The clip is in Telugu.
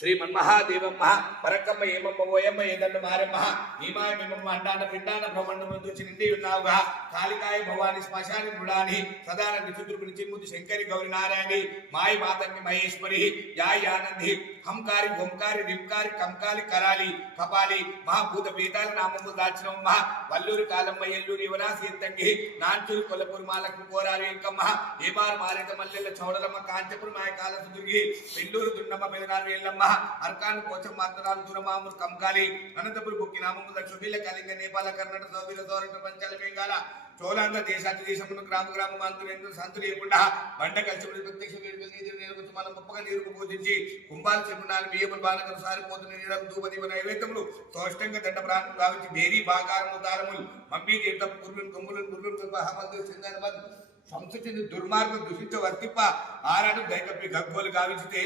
శ్రీమన్మహాదేవమ్మ పరకమ్మ ఏమమ్మ ఓయమ్మ ఏదన్న మారమ్మ నీమాయ మేమమ్మ అండాన పిండాన బ్రహ్మండము దూచి నిండి ఉన్నావుగా కాళికాయ భవాని శ్మశాని మృడాని సదాన నిచుద్రుని చిమ్ముతి శంకరి గౌరి నారాయణి మాయ మాతంగి మహేశ్వరి యాయ ఆనంది హంకారి ఓంకారి రింకారి కంకాలి కరాలి కపాలి మహాభూత వేదాల నామము దాచినమ్మ వల్లూరు కాలమ్మ ఎల్లూరి యువరాసి ఎత్తంగి నాంచూరు కొల్లపూరి మాలకు కోరారి ఇంకమ్మ ఏమారు మారేత మల్లెల చౌడలమ్మ కాంచపురం మాయ కాల సుదుర్గి పెళ్ళూరు దుండమ్మ బెదనారు ఎల్లమ్మ అర్కాన్ పోచం మాత్రాలు దూరమామురు కంకాలి అనంతపురి బుక్కి నామము దక్షుబీల కళింగ నేపాల కర్ణాటక సౌబీల సౌరట పంచాల బెంగాల చోళాంగ దేశమును గ్రామ గ్రామ మంత్రులు సంతు లేకుండా బండ కలిసి ప్రత్యక్ష వేడుకలు మనం గొప్పగా నీరుకు పూజించి కుంభాలు చెప్పునాలు బియ్యములు బాణకలు సారిపోతున్న నీరం ధూపదీప నైవేద్యములు తోష్టంగా దండ ప్రాణం గావించి బేరీ బాకారము దారములు మమ్మీ దేవత పుర్రులు కొమ్ములను గుర్రులు మహామంత్రులు సింగనబంధు సంస్కృతిని దుర్మార్గం దూషించ వర్తిప్ప ఆరాడు దైకప్పి గగ్గోలు గావించితే